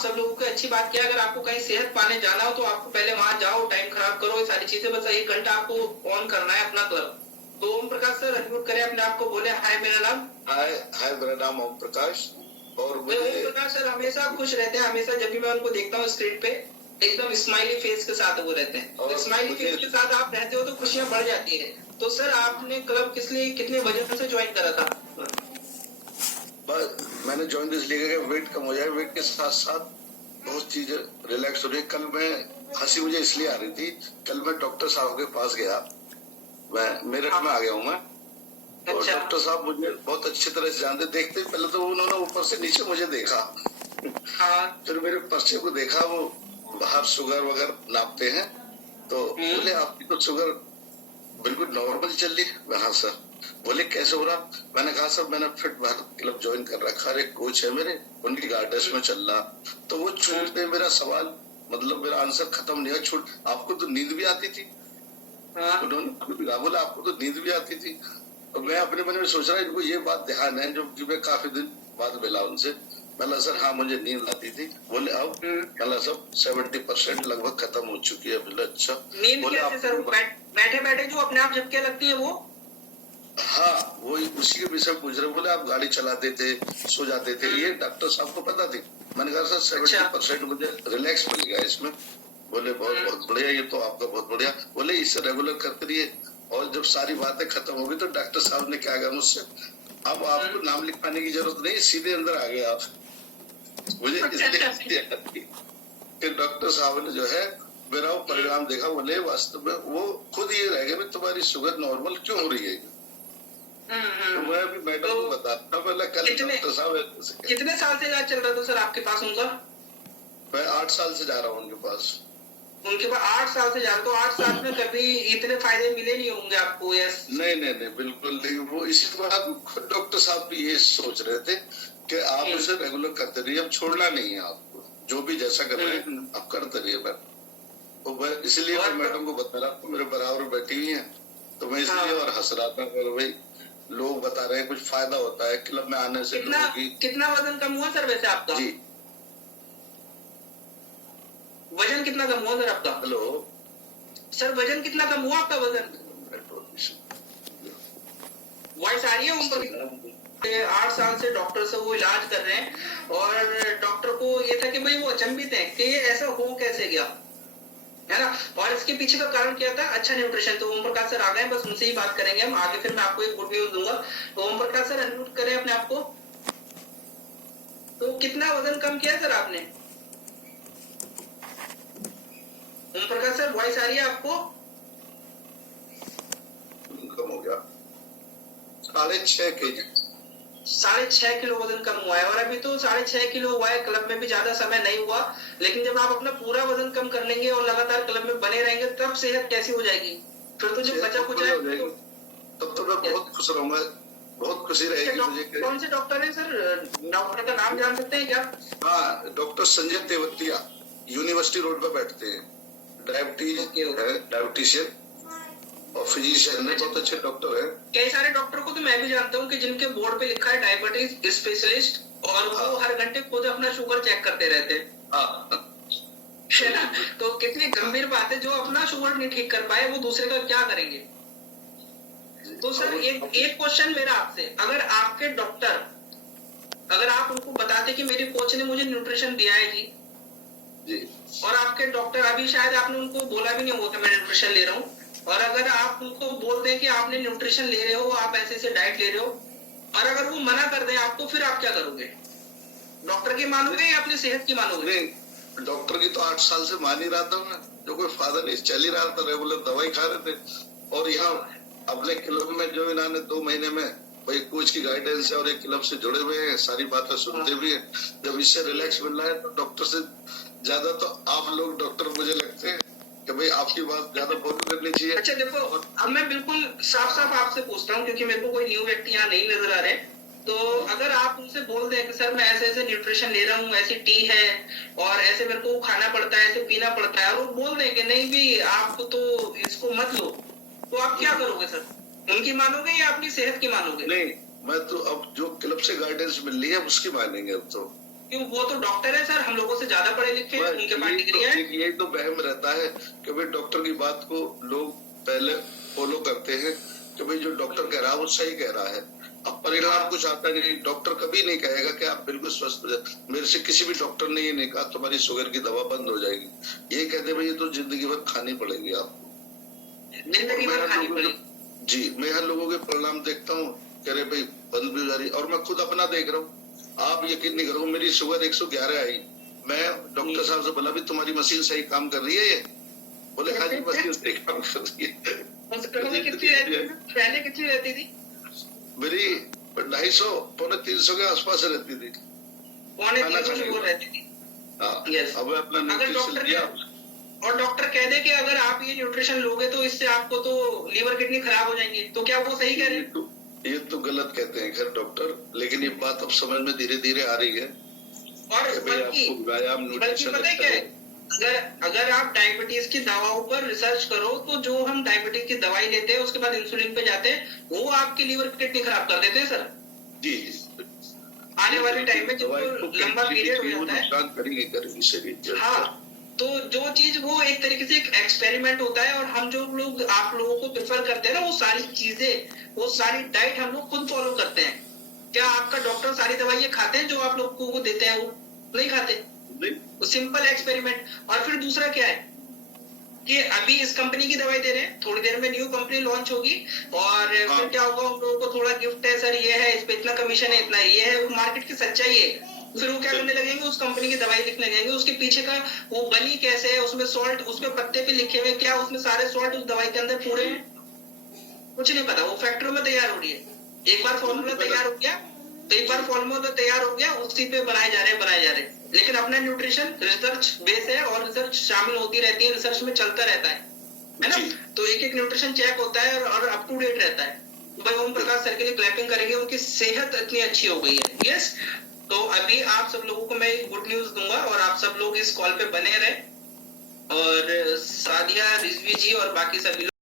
सब लोगों की अच्छी बात क्या है, अगर आपको कहीं सेहत पाने जाना हो तो आपको पहले वहां जाओ, टाइम खराब करो, ये सारी चीजें, बस 1 घंटा आपको ऑन करना है अपना क्लब। तो ओम प्रकाश सर अनम्यूट करें अपने आप को, बोले हाय मेरा नाम। हाय हाय, मेरा नाम ओम प्रकाश। और ओम प्रकाश सर हमेशा खुश रहते हैं, हमेशा जब भी मैं उनको देखता हूँ स्क्रीन पे एकदम स्माइली फेस के साथ वो रहते हैं। तो स्माइली फेस के साथ आप रहते हो तो खुशियां बढ़ जाती है। तो सर आपने क्लब कितने वजन से ज्वाइन करा था? बस मैंने ज्वाइन इसलिए किया वेट कम हो जाए, वेट के साथ साथ बहुत चीजें रिलैक्स हो रही। कल मैं हंसी मुझे इसलिए आ रही थी, कल मैं डॉक्टर साहब के पास गया, मैं मेरठ में आ गया हूँ मैं। और डॉक्टर साहब मुझे बहुत अच्छी तरह से जानते, देखते पहले तो उन्होंने ऊपर से नीचे मुझे देखा, फिर मेरे पर्चे को देखा, वो बाहर शुगर वगैरह नापते हैं, तो बोले आपकी तो शुगर बिल्कुल नॉर्मल चल रही। हाँ सर। बोले कैसे हो रहा? मैंने कहा सर मैंने फिट भारत क्लब ज्वाइन कर रखा है, एक कोच है मेरे, उनकी गाइडेंस में चल रहा। तो वो छूटते मेरा सवाल, मतलब मेरा आंसर खत्म नहीं हुआ, छूट आपको तो नींद भी आती थी? उन्होंने बोला आपको तो नींद भी आती थी। तो मैं अपने मन में सोच रहा इनको ये बात ध्यान है, जो मैं काफी दिन बाद मिला उनसे। मैंने सर हाँ मुझे नींद आती थी। बोले अब मैंने सब 70% लगभग खत्म हो चुकी है। बोले अच्छा। नींद कैसे सर? बैठे बैठे जो अपने आप झपके लगती है वो? हाँ वो उसी के विषय पूछ रहे। बोले आप गाड़ी चलाते थे, सो जाते थे, ये डॉक्टर साहब को पता थी? मैंने कहा सर 70% मुझे रिलैक्स मिल गया इसमें। बोले बहुत बहुत बढ़िया, ये तो आपका बहुत बढ़िया। बोले इससे रेगुलर करते रहिए। और जब सारी बातें खत्म हो गई तो डॉक्टर साहब ने क्या कहा मुझसे, अब आपको नाम लिखवाने की जरूरत नहीं, सीधे अंदर आ गए आप। मुझे इसलिए फिर डॉक्टर साहब ने जो है मेरा वो परिणाम देखा। बोले वास्तव में वो खुद ये रह गए तुम्हारी शुगर नॉर्मल क्यों हो रही है। तो मैं अभी मैडम को बताता पहले कल डॉक्टर साहब। कितने साल से इलाज चल रहा था सर आपके पास उनका? मैं 8 साल से जा रहा हूँ उनके पास। उनके पास 8 साल से जा रहे, तो 8 साल में कभी इतने फायदे मिले नहीं होंगे आपको? यस नहीं बिल्कुल नहीं। वो इसी बात खुद डॉक्टर साहब भी ये सोच रहे थे कि आप इसे रेगुलर करते रहिए, अब छोड़ना नहीं है आपको, जो भी जैसा कर रहे हैं आप करते रहिए। तो मैं इसलिए मैं मैडम को बता रहा हूँ, मेरे बराबर बैठी हुई है, तो मैं इसलिए और हंस रहा था। भाई लोग बता रहे हैं कुछ फायदा होता है क्लब में आने से। कितना वजन कम हुआ सर वैसे आपका? जी वजन कितना कम हुआ सर आपका? हेलो सर वजन कितना कम हुआ आपका? वजन वॉइस आ रही है ऊपर? 8 साल से डॉक्टर से वो इलाज कर रहे हैं और डॉक्टर को ये था कि भाई वो अचंभित है कि ये ऐसा हो कैसे गया, है ना। और इसके पीछे का कारण क्या था? अच्छा न्यूट्रिशन। तो ओम प्रकाश सर आ गए, बस उनसे ही बात करेंगे हम आगे, फिर मैं आपको एक गुड न्यूज दूंगा। तो ओम प्रकाश सर अनम्यूट करें अपने आप को। तो कितना वजन कम किया सर आपने? ओम प्रकाश सर वॉइस आ रही है आपको? कम हो गया 6.5 kg। 6.5 किलो वजन कम हुआ है। और अभी तो 6.5 किलो हुआ है, क्लब में भी ज्यादा समय नहीं हुआ, लेकिन जब आप अपना पूरा वजन कम कर लेंगे और लगातार क्लब में बने रहेंगे तब सेहत कैसी हो जाएगी? फिर तो जब बचा कुछ है तब तो मैं बहुत खुश रहूंगा, बहुत खुशी रहेगी मुझे। कौन से डॉक्टर है सर? डॉक्टर का नाम जान सकते हैं क्या? हाँ doctor Sanjay Tewatia, university road पर बैठते हैं, डायबिटीशियन और फिजिशियन है, बहुत अच्छे डॉक्टर है। कई सारे डॉक्टर को तो मैं भी जानता हूँ कि जिनके बोर्ड पे लिखा है डायबिटीज स्पेशलिस्ट, और वो हर घंटे खुद अपना शुगर चेक करते रहते हैं, है ना। तो कितनी गंभीर बात है, जो अपना शुगर नहीं ठीक कर पाए वो दूसरे का क्या करेंगे। तो सर एक क्वेश्चन मेरा आपसे, अगर आपके डॉक्टर, अगर आप उनको बताते कि मेरे कोच ने मुझे न्यूट्रिशन दिया है जी, और आपके डॉक्टर, अभी शायद आपने उनको बोला भी नहीं होगा मैं न्यूट्रिशन ले रहा हूँ, और अगर आप उनको बोल दें कि आपने न्यूट्रिशन ले रहे हो, आप ऐसे डाइट ले रहे हो, और अगर वो मना कर दें आपको, फिर आप क्या करोगे? डॉक्टर की मानोगे या अपनी सेहत की मानोगे? डॉक्टर की तो 8 साल से मान ही रहा था मैं, जो कोई फायदा नहीं, चल ही रहा था, रेगुलर दवाई खा रहे थे। और यहाँ अपने क्लब में जो इन्होंने 2 महीने में भाई कोच की गाइडेंस है और एक क्लब से जुड़े हुए हैं, सारी बातें सुनते भी हैं, जब इससे रिलैक्स मिल रहा है तो डॉक्टर से ज्यादा तो आप लोग डॉक्टर मुझे लगते हैं कि भाई आपकी बात ज्यादा फॉलो करनी चाहिए। अच्छा देखो, अब मैं बिल्कुल साफ साफ आपसे पूछता हूँ, क्योंकि मेरे को कोई न्यू व्यक्ति यहाँ नहीं नजर आ रहे। तो अगर आप उनसे बोल दें कि सर मैं ऐसे ऐसे न्यूट्रिशन ले रहा हूँ, ऐसी टी है और ऐसे मेरे को खाना पड़ता है, ऐसे पीना पड़ता है, और वो बोल दें कि नहीं भी आप तो इसको मत लो, तो आप क्या करोगे सर? उनकी मानोगे या अपनी सेहत की मानोगे? नहीं, मैं तो अब जो क्लब से गाइडेंस मिल रही है उसकी मानेंगे अब तो। क्यों, वो तो डॉक्टर है सर, हम लोगों से ज्यादा पढ़े लिखे हैं, उनके पास डिग्री है। ये तो वहम रहता है कि भाई डॉक्टर की बात को लोग पहले फॉलो करते हैं कि भाई जो डॉक्टर कह रहा है वो सही कह रहा है। अब परिणाम कुछ आता नहीं। डॉक्टर कभी नहीं कहेगा कि आप बिल्कुल स्वस्थ हो जाए। मेरे से किसी भी डॉक्टर ने ये नहीं कहा तुम्हारी शुगर की दवा बंद हो जाएगी। ये कहते भाई ये तो जिंदगी भर खानी पड़ेगी आपको। जिंदगी भर खानी पड़ेगी। जी, मैं हर लोगों के परिणाम देखता हूँ, कह रहे भाई बंद भी हो जा रही, और मैं खुद अपना देख रहा हूँ। आप यकीन नहीं करोगे, मेरी शुगर 111 आई। मैं डॉक्टर साहब से बोला भी तुम्हारी मशीन सही काम कर रही है ये? बोले हाँ जी मशीन सही काम कर रही है। पहले कितनी रहती थी? मेरी 250 पौने 300 के आसपास रहती थी। पौने 300 शुगर रहती थी। यस। अब अपना न्यूट्रिशन दिया और डॉक्टर कह दे कि अगर आप ये न्यूट्रिशन लोगे तो इससे आपको तो लीवर किडनी खराब हो जाएंगे, तो क्या वो सही कह रहे हैं? ये तो गलत कहते हैं खैर डॉक्टर, लेकिन ये बात अब समझ में धीरे धीरे आ रही है। और बल्कि पता है क्या है, अगर आप डायबिटीज की दवाओं पर रिसर्च करो तो जो हम डायबिटीज की दवाई लेते हैं उसके बाद इंसुलिन पे जाते हैं, वो आपकी लीवर किडनी खराब कर देते हैं सर। जी। आने वाले टाइम में जिनको लंबा पीरियड हो जाता है, नुकसान करेगी शरीर। हाँ, तो जो चीज वो एक तरीके से एक एक्सपेरिमेंट होता है, और हम जो लोग आप लोगों को प्रेफर करते हैं ना, वो सारी चीजें, वो सारी डाइट हम लोग खुद फॉलो करते हैं। क्या आपका डॉक्टर सारी दवाइयां खाते हैं जो आप लोगों को देते हैं? वो नहीं खाते। वो सिंपल एक्सपेरिमेंट। और फिर दूसरा क्या है कि अभी इस कंपनी की दवाई दे रहे हैं, थोड़ी देर में न्यू कंपनी लॉन्च होगी, और फिर क्या होगा, उन लोगों को थोड़ा गिफ्ट है सर, ये है, इस पे इतना कमीशन है, इतना ये है, वो मार्केट की सच्चाई है। फिर वो क्या करने लगेंगे, उस कंपनी की दवाई लिखने लगेंगे, उसके पीछे का वो बनी कैसे है, उसमें सॉल्ट, उसमें पत्ते पे लिखे हुए क्या, उसमें सारे सॉल्ट उस दवाई के अंदर पूरे हैं, कुछ नहीं पता। वो फैक्ट्री में तैयार हो रही है। एक बार फॉर्मूला तैयार हो गया, उसी पे बनाए जा रहे, लेकिन अपना न्यूट्रिशन रिसर्च बेस है, और रिसर्च शामिल होती रहती है, रिसर्च में चलता रहता है ना। तो एक एक न्यूट्रिशन चेक होता है और अप टू डेट रहता है। भाई ओम प्रकाश सर के लिए क्लैपिंग करेंगे, उनकी सेहत इतनी अच्छी हो गई है। यस। तो अभी आप सब लोगों को मैं गुड न्यूज दूंगा, और आप सब लोग इस कॉल पे बने रहे, और सादिया रिजवी जी और बाकी सभी